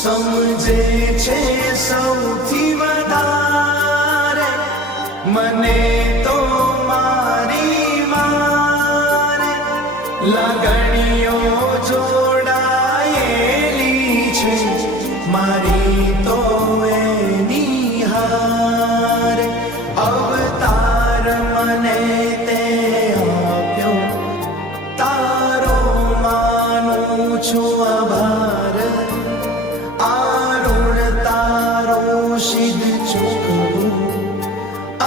સમજે છે સૌથી વધારે મને તો મારી મારે લાગણીઓ જોડાયેલી છે મારી તો એની હારે અવતાર મને તે આપ્યો તારો માનું છું આભાર આરુણ તારો સિદ્ધ ચૂકવું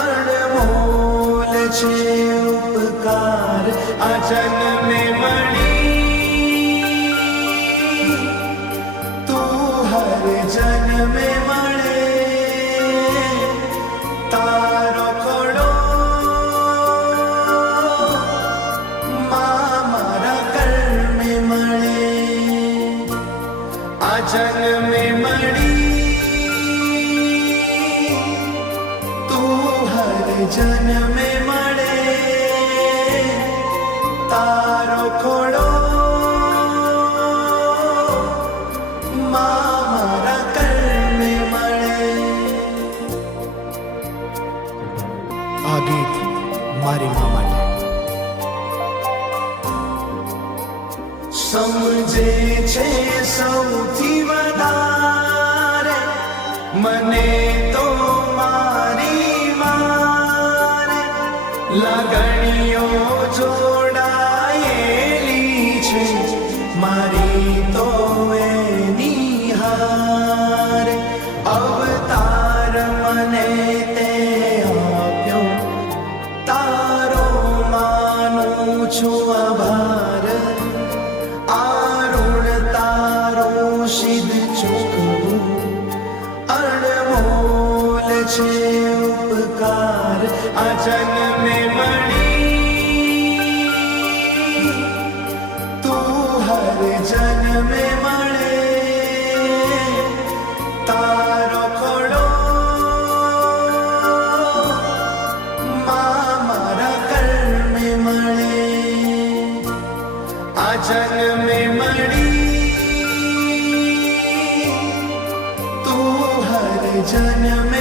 અણમોલ છે ઉપકાર આ જન્મે મળી તું હર જન્મે મળે તારો ખોડો મારા કર્મે મળે આ જન્મે મળી તું હર જન્મે મળે તારો ખોડો મારા કર્મે મળે. આ ગીત મારી મા માટે. સમજે છે સૌથી વધારે મને તો મારી મારે લાગણીઓ જોડાયેલી છે મારી તો એની હારે અવતાર મને તે આપ્યો તારો માનું છું આભાર આરુણ તારો સિદ્ધ ચૂકવું અણમોલ છે ઉપકાર આ જન્મે મળી તું હર જન્મે મળે તારો ખોડો મારા કર્મે મળે આ જન્મે મળી તું હર જન્મે